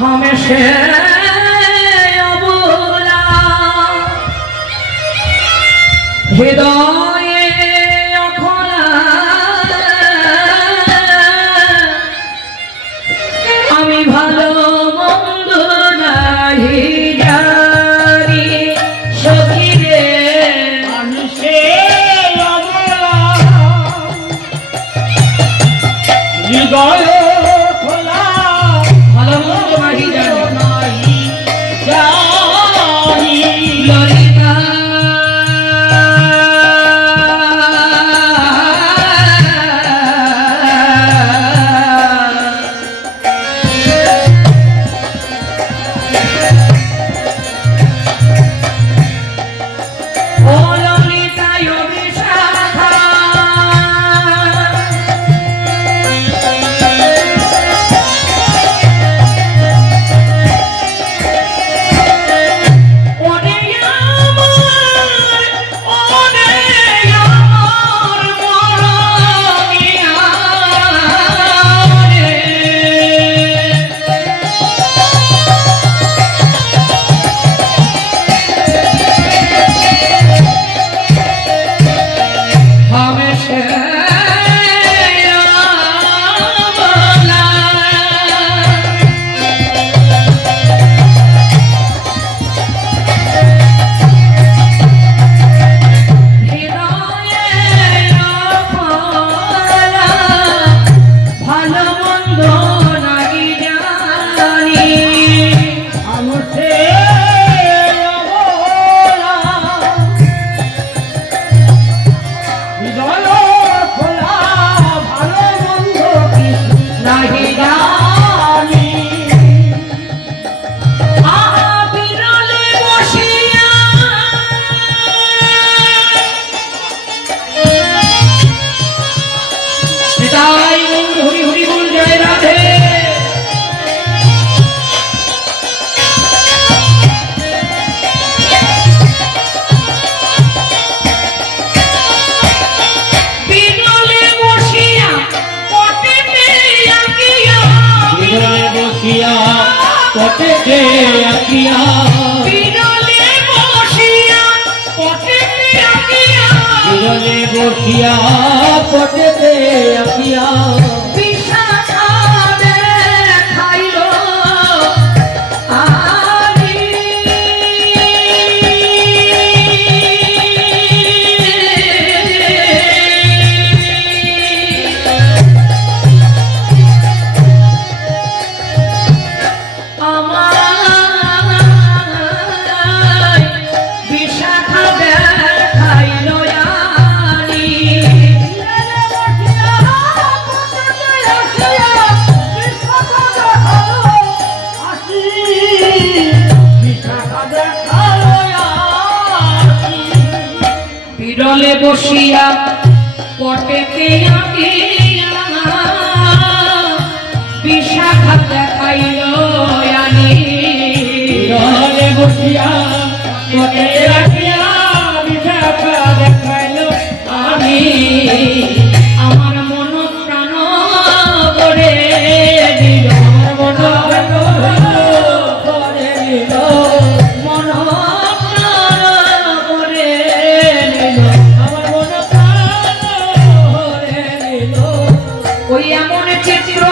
हमेशा अबला हृदये अखला आमी भालो मंद नाहि जानी सखी रे हमेशा अबला हृदय पटेते आकिया बिरले बसिया पटेते आकिया बिरले बसिया पटेते आकिया विशाखा देखाइलो यानी बिरले बसिया पटेते आकिया विशाखा देखाइलो आनी आमार मन प्राण करे दिल मन प्राण करे दिल मन प्राण करे निल मन प्राण करे निल चित्र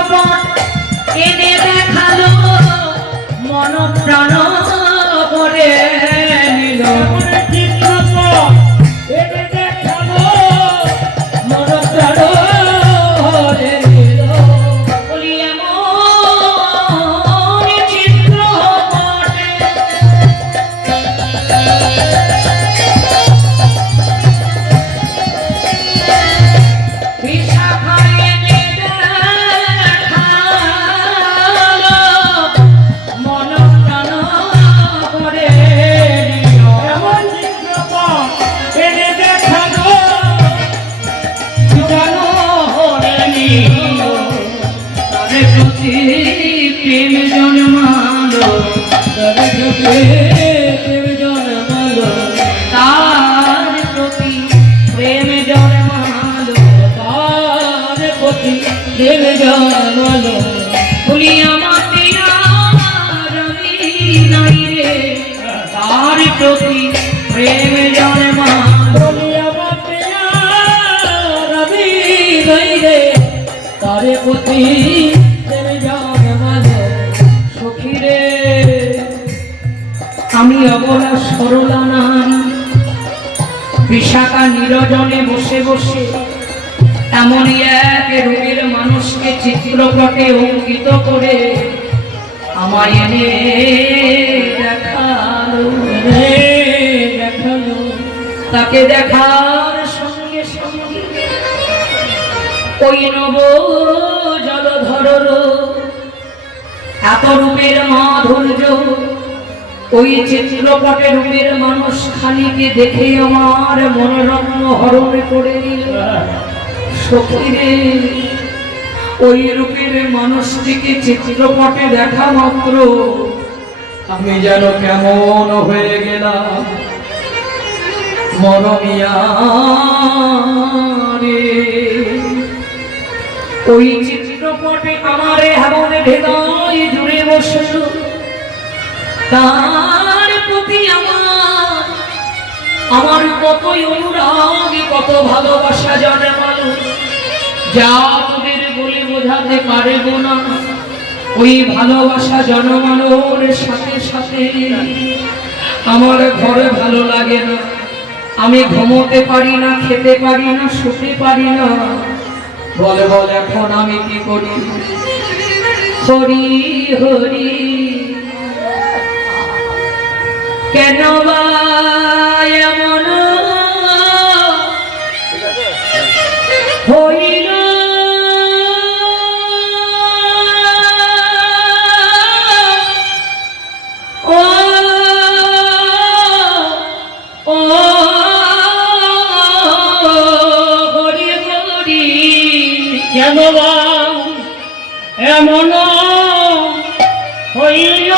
प्रेम जन्मालो प्रेम जन्मालो तार प्रति प्रेम जन्मालो तार प्रति प्रेम जन्मालो भूलिया मातिया প্রেমে জন্মালো সখী রে। আমি অবলা সরলা নারী বিশাখা নিরজনে বসে বসে এমনই এক রোগের মানুষকে চিত্রপটে অঙ্কিত করে আমায় এনে দেখালো দেখালো। তাকে দেখার সঙ্গে সঙ্গে ওই নব জলধর এত রূপের মাধুর্য ওই চিত্রপটে রূপের মানুষ খালিকে দেখে আমার মনোরম হরণ করে দিল সখী রে। ওই রূপের মানুষটিকে চিত্রপটে দেখা মাত্র আমি যেন কেমন হয়ে গেলাম মরমিয়া রে। ওই চিত্রপটে আমার এমন হৃদয় জুড়ে বসল, তার প্রতি আমার কতই অনুরাগ কত ভালোবাসা জন্মালো যা তোদের বলে বোঝাতে পারব না। ওই ভালোবাসা জন্মানোর সাথে সাথে আমার ঘরে ভালো লাগে না, আমি ঘুমোতে পারি না, খেতে পারি না, শুতে পারি না। বলে বলে এখন আমি কি করি? হরি হরি কেন বা এমন হইল ও ও হরি হরি কেন বা এমন হইল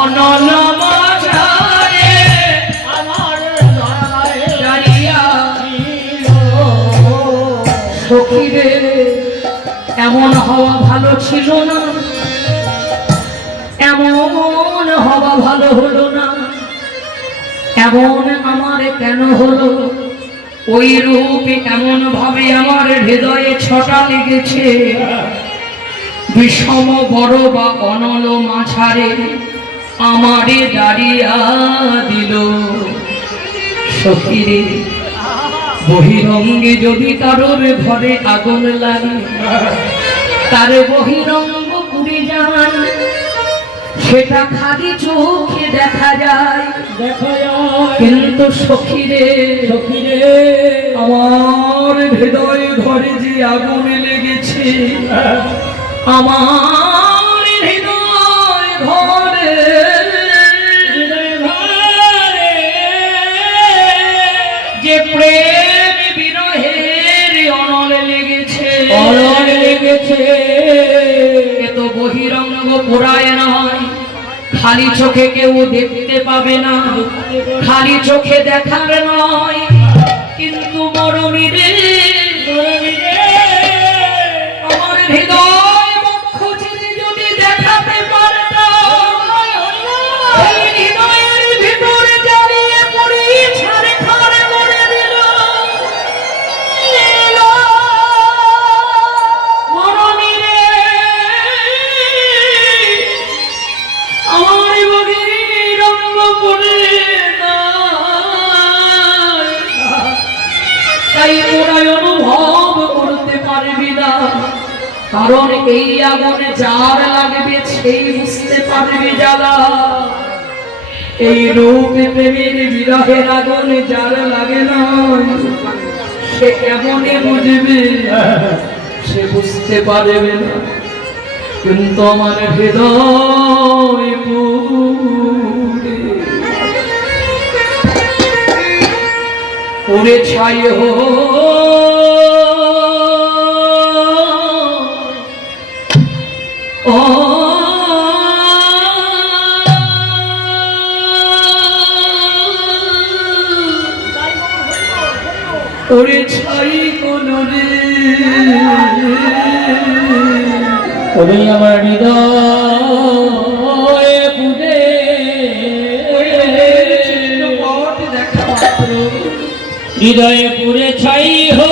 অনল মাঝারে আমার দাঁড়িয়া সখী রে। এমন হওয়া ভালো ছিল না, এমন হওয়া ভালো হলো না, এমন আমার কেন হলো? ওই রূপে এমন ভাবে আমার হৃদয়ে ছটা লেগেছে, বিষম বড় বা অনল মাঝারে আমারে দাঁড়িয়া দিল সখী রে। বহিরঙ্গে যদি কারোর ঘরে আগুন লাগে, তার বহিরঙ্গ পুড়ে যান, সেটা খালি চোখে দেখা যায়, কিন্তু সখী রে আমার হৃদয় ঘরে যে আগুন লেগেছে, আমার হৃদয় ঘরে যে প্রেম বিরহের অনল লেগেছে, এ তো বহিরঙ্গ পোড়ায় নয়, খালি চোখে কেউ দেখতে পাবে না, খালি চোখে দেখার নয়, কিন্তু মরমী রে আমার হৃদয় মুখ যদি দেখাতে পারতাম, সেই হৃদয়ের ভিতরে জ্বালিয়ে পড়ি ছাড়ে খাড়ে করে দিল মরমী। কারণ এই আগুনে যার লাগবে সেই বুঝতে পারবে জ্বালা। এই রূপ প্রেমের বিরহের আগুনে যার লাগে না সে কেমনে বুঝবে, সে বুঝতে পারবে না। কিন্তু আমার হৃদয় পুরে ছাই হো ওরে ছাই কোন রে, ওরে আমার হৃদয় পুরে দেখা মাত্র হৃদয়ে পুরে ছাই হো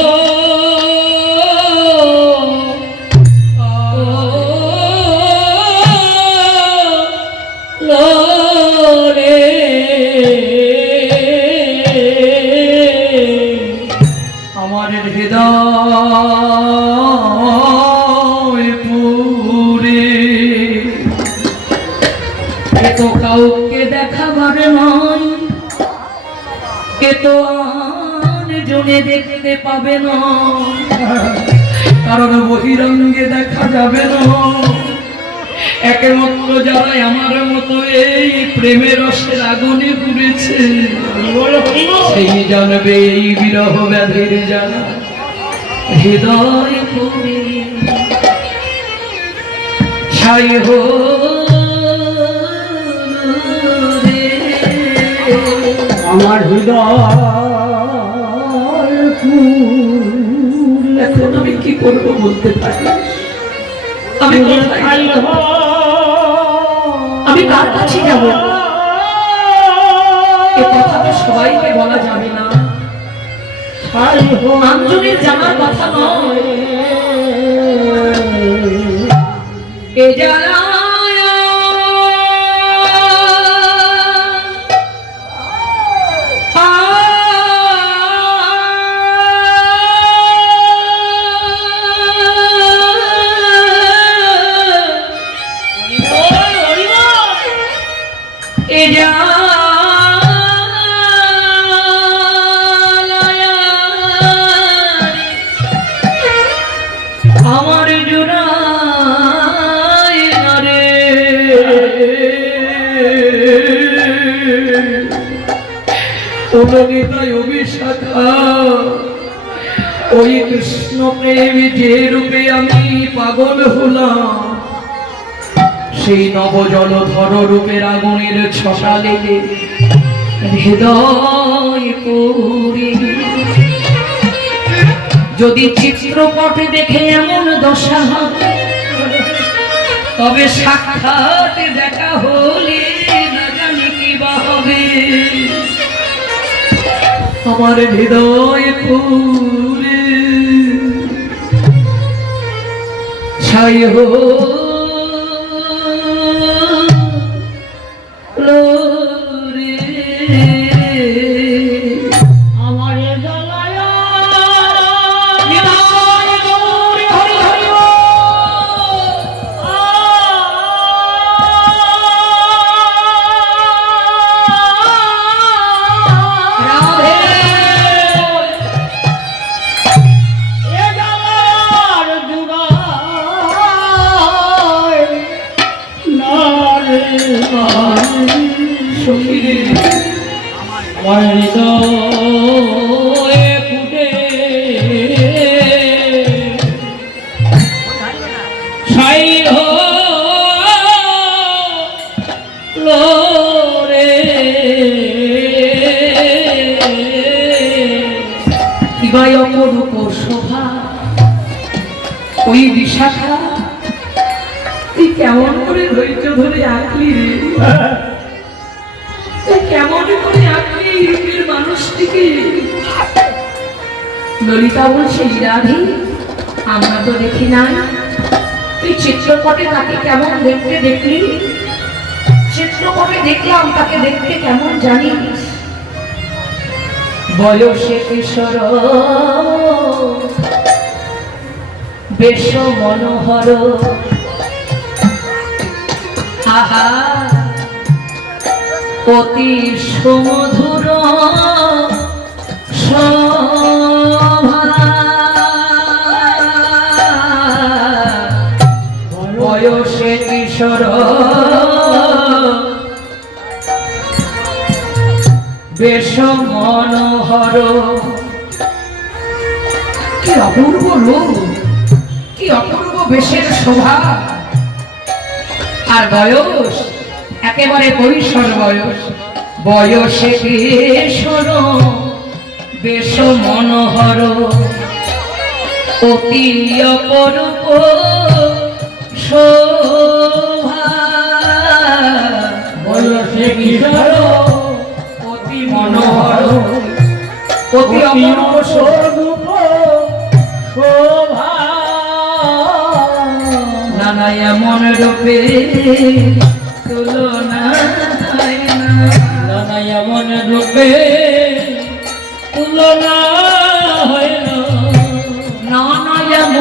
রে আমার হৃদয় পুরে। এ তো কাউকে দেখাবার নয়, এ তো আর জনে দেখতে পাবে না, কারণ বহিরঙ্গে দেখা যাবে না। একমাত্র যারা আমার মতো এই প্রেমের রসের আগুনে পুড়েছে সেই জানবে এই বিরহ ব্যাধির জ্বালা। হৃদয় পুরে ছাই হো রে, আমার হৃদয় এখন আমি কি করবো বলতে পারি? আমি কোথায় যাব? আমি কার কাছে যাব? এ কথা তো সবাইকে বলা যাবে না, আঞ্জলির জানার কথা নয়। এ জ্বালা আমার জোড়ায় না রে, অনুনিতায় অভিশাখা ওই কৃষ্ণ প্রেম যে রূপে আমি পাগল হলাম, সেই নবজলধর রূপের আগুনের ছটা লেগে হৃদয় পুরে। যদি চিত্রপটে দেখে এমন দশা হবে, তবে সাক্ষাৎ দেখা হলে না জানি কি বা হবে। আমার হৃদয় পুরে ছাই হো আমার হৃদয়ে ফুটে ছাই হলো রে, দিবাই অপরূপ শোভা ওই বিশাখা, তুই কেমন করে ধৈর্য ধরে আঁকলি রে, তুই কেমন করে আঁকলি রূপের মানুষটিকে। ললিতা বলছে রাধি আমরা তো দেখি না, তুই চিত্রপটে তাকে কেমন দেখতে দেখলি? চিত্রপটে দেখলাম তাকে দেখতে কেমন জানিস? বয়সে কিশোর বেশ মনোহর আহা অতি সুমধুর শোভা বয়সে কিশোর বেশ মনোহর কি অপূর্ব রূপ কি অপূর্ব বেশের শোভা আর বয়স একেবারে কৈশোর বয়স বয়সে কিশোর বেশ মনোহর অতি অপরূপ শোভা বয়সে কিশোর অতি মনোহর অতি অপরূপ স্বরূপ শোভা নানা এমন রূপে তুলনা হয় না নানা এমন রূপে তুলনা হয় না নানা এমন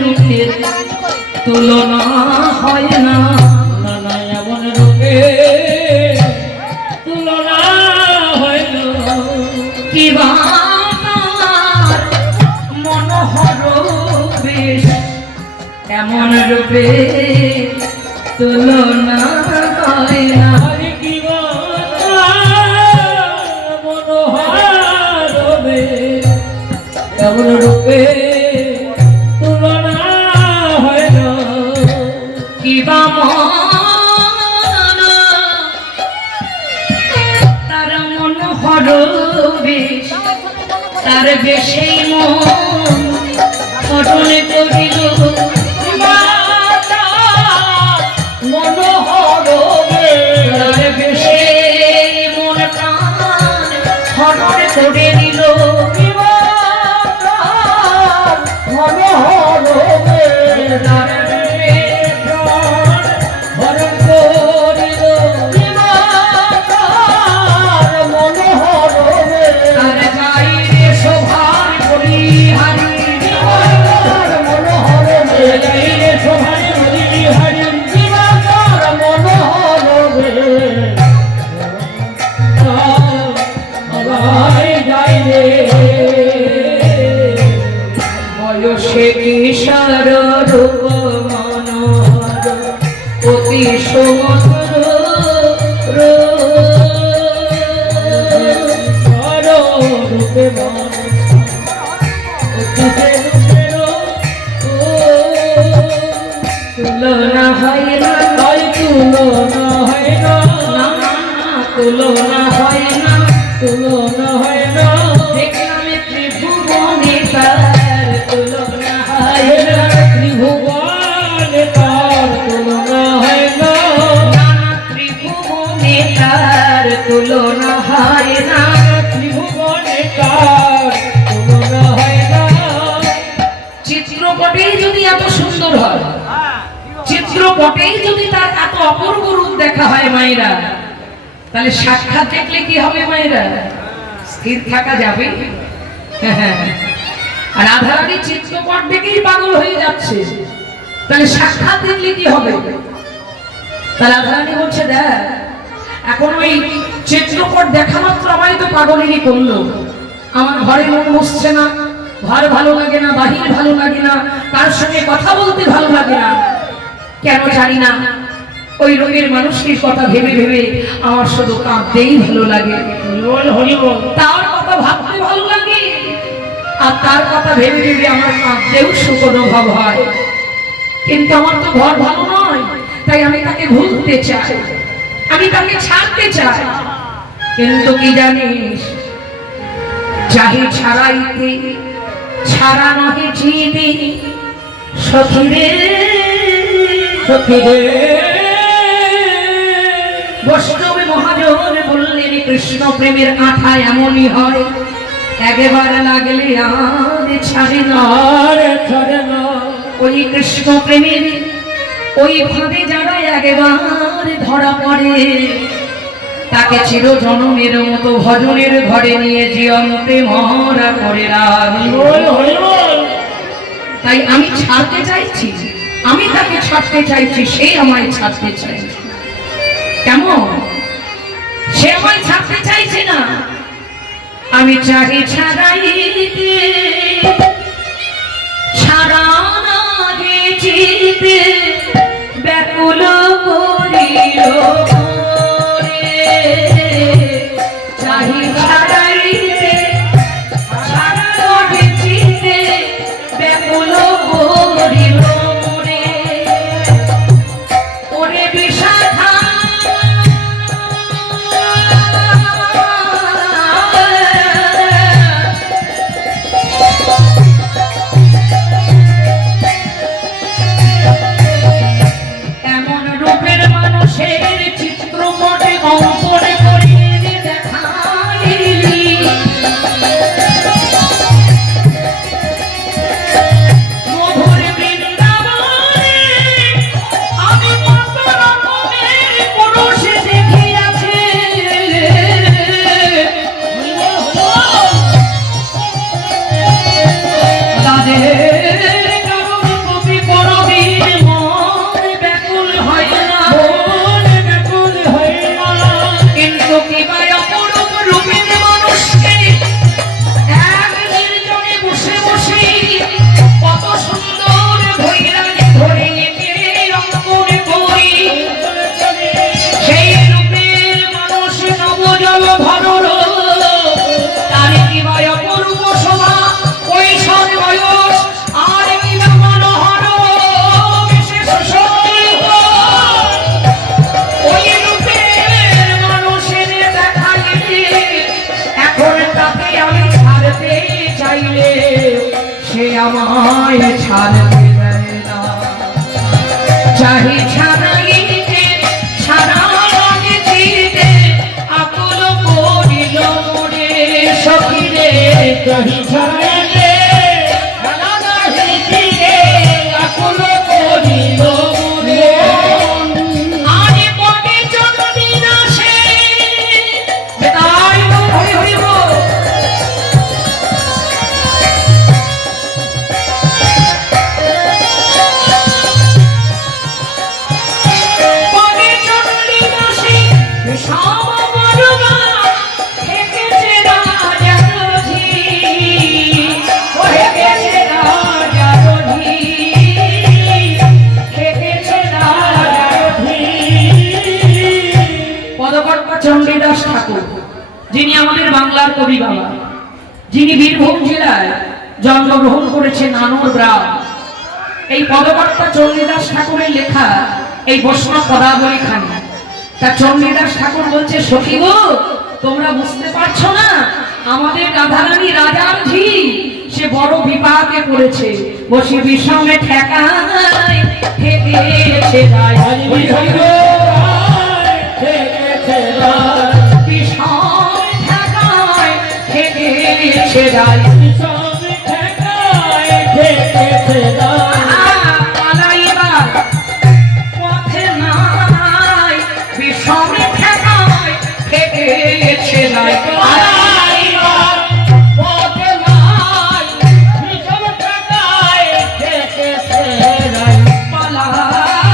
রূপে তুলনা হয় না নানা এমন রূপে তুলনা হয় না কিবা তার মনোহর বেশ এমন রূপে তুলনা হয় না হরে কি মনোহর রূপে এমন রূপে তুলনা হয় না কিবা মন তার মনোহর বেশ তার বেশেই মন গঠন করিল মনোহর তার বেশেই মন প্রাণ হরণ করে দিল মনোহর তার বেশেই হরণ করিল মনোহর তার গায়ে শোভার বলিহারি মনোহর শোভায় হরি মনোহর যাই রে বয়সে কিশোর রূপ মনোহর অতি সুমধুর রূপে তুলনা হয় না তুলনা হয় না না, তুলনা হয় না তুলনা হয় না দেখলাম ত্রিভুবনে তার তুলনা হয় না ত্রিভুবনে তার তুলনা হয় না নানা ত্রিভুবনে তার তুলনা হয় না ত্রিভুবনে তার তুলনা হয় না চিত্রপটেই যদি এত সুন্দর হয় চিত্রপটেই যদি তার এত অপূর্ব রূপ দেখা হয় মায়েরা তাহলে সাক্ষাৎ দেখলে কি হবে মায়েরা স্থির থাকা যাবে আর রাধারানী চিত্রপট দেখেই পাগল হয়ে যাচ্ছে তাহলে সাক্ষাৎ দেখলে কি হবে তাহলে রাধারানী বলছে দেখ এখন ওই চিত্রপট দেখা মাত্র আমায় তো পাগলেরই করলো আমার ঘরে মন বসছে না ঘর ভালো লাগে না বাহির ভালো লাগে না কার সঙ্গে কথা বলতে ভালো লাগে না কেন জানি না ওই রোগের মানুষটির কথা ভেবে ভেবে আমার শুধু কাঁদতেই ভালো লাগে তার কথা ভাবতে ভালো লাগে আর তার কথা ভেবে ভেবে আমার কাঁদতেও সুখ অনুভব হয় কিন্তু আমার তো ঘর ভালো নয় তাই আমি তাকে ভুলতে চাই আমি তাকে ছাড়তে চাই কিন্তু কি জানিস চাহি ছাড়াইতে ছাড়া নহে চিনি সখিরে সখিরে বৈষ্ণব মহাজন বললেন কৃষ্ণ প্রেমের আঠা এমনই হয় একবার লাগলে আর ছাড়ে না আর ছাড়ে না ওই কৃষ্ণ প্রেমের ওই ফাঁদে যারা একবার ধরা পড়ে তাকে চির জনমের মতো ভজনের ঘরে নিয়ে জীবন্তে মহড়া করে রাখে তাই আমি ছাড়তে চাইছি, আমি তাকে ছাড়তে চাইছি, সে আমায় ছাড়তে চাইছে। কেমন? সে আমায় ছাড়তে চাইছে না। আমি চাই ছাড়াইতে, ছাড়ানা গেছিতে ব্যাকুল করিল মনে। চাই ছাড়াইতে, ছাড়ানা গেছিতে ব্যাকুল করিল মনে। ওরে বিষাধা এমন রূপের মানুষের চিত্রপটে অঙ্কন করিয়ে দেখাইলি। মধুর বৃন্দাবনে আমি কত রকমের পুরুষ দেখিয়াছি। তাদের কারণ কবি কোনদিন মন ব্যাকুল হয় না, মন ব্যাকুল হয় না। কিন্তু কিবা অপরূপ রূপের মানুষকে এক নির্জনে বসে বসে কত সুন্দর ভৈরাগে ধরে এঁকে অঙ্কন করি। সেই রূপের মানুষ নবজল ভরর, তার কিবা অপরূপ শোভা, কৈশোর বয়স, আর কিবা মনোহর বিশেষ শক্তি। ওই রূপের মানুষের দেখাইলে এখন তাকে আমি ছাড়তে চাইলে সে আমায় ছাড়তে দেয় না। চাহি ছাড়াইতে, ছাড়াইতে চিতে আকুল করিল মনে। সখিরে চাহি ছাড়াইতে, ছাড়ানা গেছিতে আকুল করিল মনে। আরে পটে চন্দ্রী নাশে তাই তো হরি হরি বল। পটে চন্দ্রী নাশে বিষম বরুণা থেকেছে রাজার ঝি। ও থেকেছে রাজার ঝি, থেকেছে রাজার ঝি। পদকর্তা চণ্ডীদাস ঠাকুর, যিনি আমাদের বাংলার কবি বাবা, যিনি বীরভূম জেলায় জন্মগ্রহণ করেছেন নানুর গ্রাম। এই পদকর্তা চণ্ডীদাস ঠাকুরের লেখা এই বৈষ্ণব পদাবলী খানি। তা চণ্ডীদাস ঠাকুর বলছে, সখী গো তোমরা বুঝতে পারছো না, আমাদের রাধারানী রাজার ঝি সে বড় বিপাকে পড়েছে। বসে বিষমে ঠেকায় ঠেকেছে রায়। হরি হরি বল। থেকেছে রায়, বিষম ঠেকায় ঠেকেছে রায়। বিষম ঠেকায় থেকেছে রায়। পালাইবার পথে নাই, বিষম ঠেকায় ঠেকেছে রায়। পালাইবার পথে নাই, বিষম ঠেকায় থেকেছে রায়। পালাইবার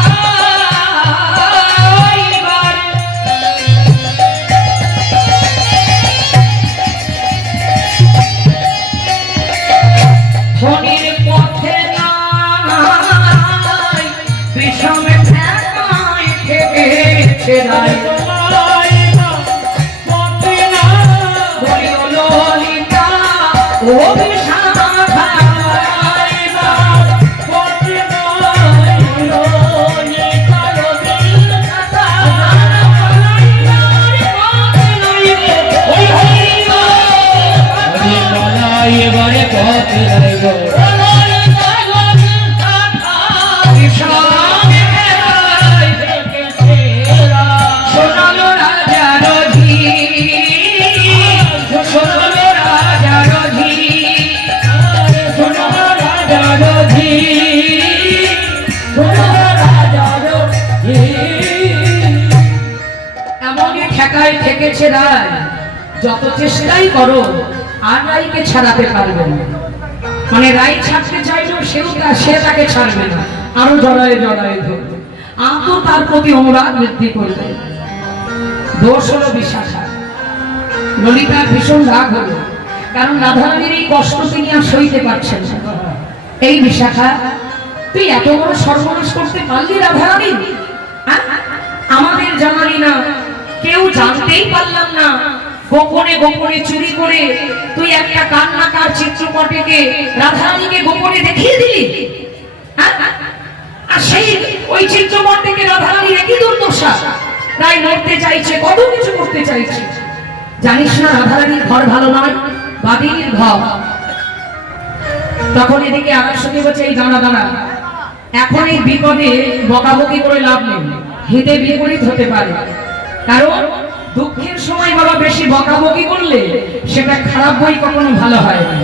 ধনির পথে নাই, বিষম ঠেকায় ঠেকেছে রায়। পালাইবার পথে নাই, বলিও ললিতা ও বিশাখা, পালাইবার পথে নাই, ললিতা ললিতা। এবারে পথ নাই গো, সোনালো রাজার ঝি, সোনালো রাজার ঝি, সোনার রাজার ঝি, সোনার রাজার ঝি। এমনই ঠেকায় ঠেকেছে রায়, যত চেষ্টাই করো আর রায়কে ছাড়াতে পারবে না। মানে রাই ছাড়তে চাইলেও সে তাকে ছাড়বে না, আরো জড়ায় জড়ায় ধরবে, আতো তার প্রতি অনুরাগ বৃদ্ধি করবে। দোষ হলো বিশাখা। ললিতার ভীষণ রাগ হলো, কারণ রাধারানীর এই কষ্ট তিনি আর সইতে পারছেন না। এই বিশাখা, তুই এত বড় সর্বনাশ করতে পারলি রাধারানী? আমাদের জানালি না, কেউ জানতেই পারলাম না, গোপনে গোপনে চুরি করে তুই একটা কান্নাকার চিত্রপটকে রাধারানীকে গোপনে দেখিয়ে দিলি। আর সেই ওই চিত্রপটকে রাধারানী একই দুর্দশা, তাই মরতে চাইছে, কত কিছু করতে চাইছে। জানিস না রাধারানীর ঘর ভালো নয়, বাদিনীর ঘর। তখন এদিকে আকাশকে বলছে, এই দাঁড়া দাঁড়া, এখন এই বিপদে বকাবকি করে লাভ নেই, হিতে বিপরীত হতে পারে। কারণ দুঃখের সময় বাবা বেশি বকাবকি করলে সেটা খারাপ বই কখনো ভালো হয় না।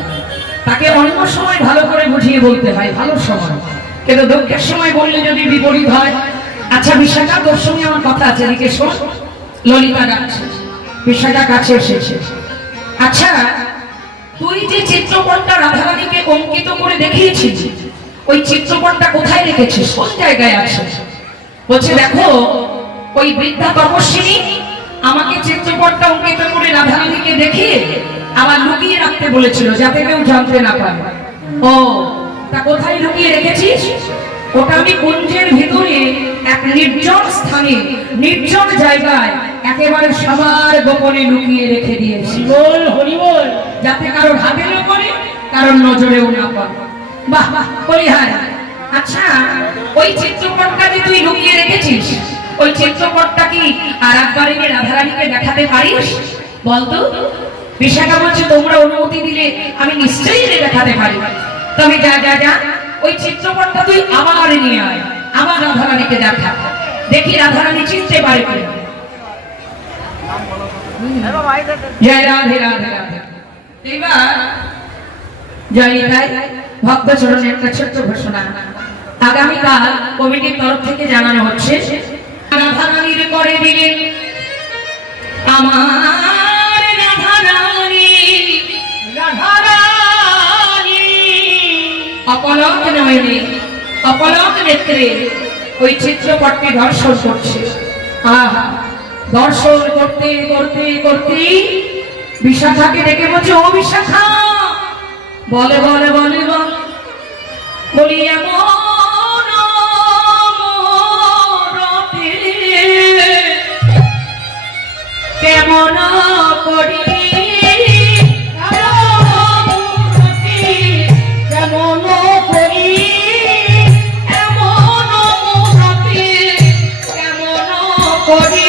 তাকে অন্য সময় ভালো করে বুঝিয়ে বলতে হয়, ভালো সময়, কিন্তু দুঃখের সময় বললে যদি বিপরীত হয়। আচ্ছা বিশাখা, তোর সঙ্গে আমার কথা আছে, এদিকে শোন। ললিতা ডাকছে, বিশাখা কাছে এসেছে। আচ্ছা, তুই যে চিত্রপটটা রাধারানীকে অঙ্কিত করে দেখিয়েছিস, ওই চিত্রপটটা কোথায় রেখেছিস, কোন জায়গায় আছে? বলছে, দেখো, ওই বৃদ্ধা তপস্বিনী আমাকে চিত্রপটটা অঙ্কিত করে রাধারানীকে দেখিয়ে আবার লুকিয়ে রাখতে বলেছিল, যাতে কেউ জানতে না পারে। ও, তা কোথায় লুকিয়ে রেখেছিস? ওটা আমি কুঞ্জের ভিতরে এক নির্জন স্থানে, নির্জন জায়গায় একেবারে সবার গোপনে লুকিয়ে রেখে দিয়েছি, বল হরি বল, যাতে কারোর হাতে না পড়ে, কারোর নজরেও না পড়ে। বাহ বাহ, বলি হ্যাঁ। আচ্ছা, ওই চিত্রপটটা যে তুই লুকিয়ে রেখেছিস, ওই চিত্রপটটা কি আর একবারে রাধারানীকে দেখাতে পারিস? বলতো। বিশাখা বলছে, তোমরা অনুমতি দিলে আমি নিশ্চয়ই দেখাতে পারি। তবে যা যা যা, ওই চিত্রপটটা তুই আবার নিয়ে আয়, আবার রাধারানীকে দেখা, দেখি রাধারানী চিনতে পারে কিনা। জয় রাধে রাধে রাধে। এবার জয় নিতাই ভক্ত চরণে একটা ছোট্ট ঘোষণা আগামীকাল কমিটির তরফ থেকে জানানো হচ্ছে। রাধারানীর করে দিলেন আমার রাধারানী, রাধারানী অপলক নয়নে, অপলক নেত্রে ওই চিত্রপটকে দর্শন করছে। আহা, দর্শন করতে করতে করতে বিশাখাকে ডেকে বলছে, ও বিশাখা, বলে বলে বলে বল, বলি এমন মরতে কেমন করি, কেমন করি, এমন মরতে কেমন করি,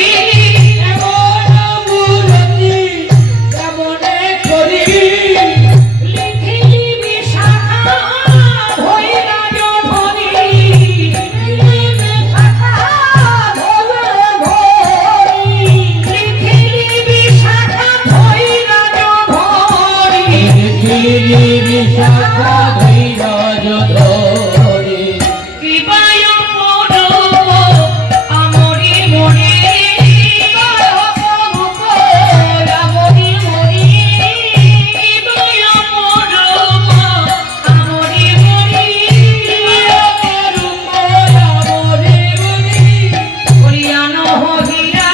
বিশাখা ধৈর্য ধরে কৃপায় পড়ো আমরি মনে, আমরি মনে, কৃপায় পড়ো আমরি মনে, করিয়ানো হইয়া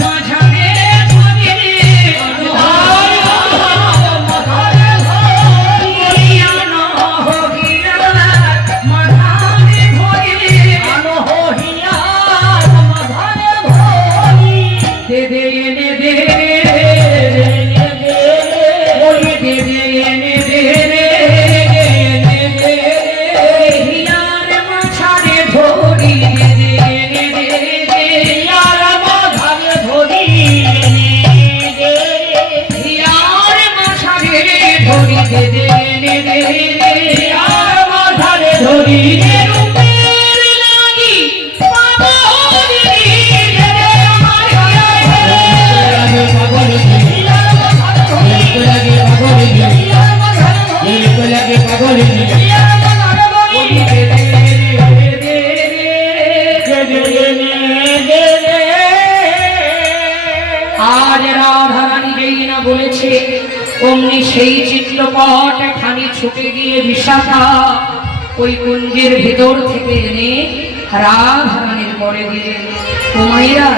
মাঝারে ধরে, আজ রাধারানী যেই না বলেছে অমনি সেই চিত্রপট খানি ছুটে গিয়ে বিশাখা ওই কুঞ্জের ভেতর থেকে এনে রাধারানীর করে দিলেন। ও মায়েরা,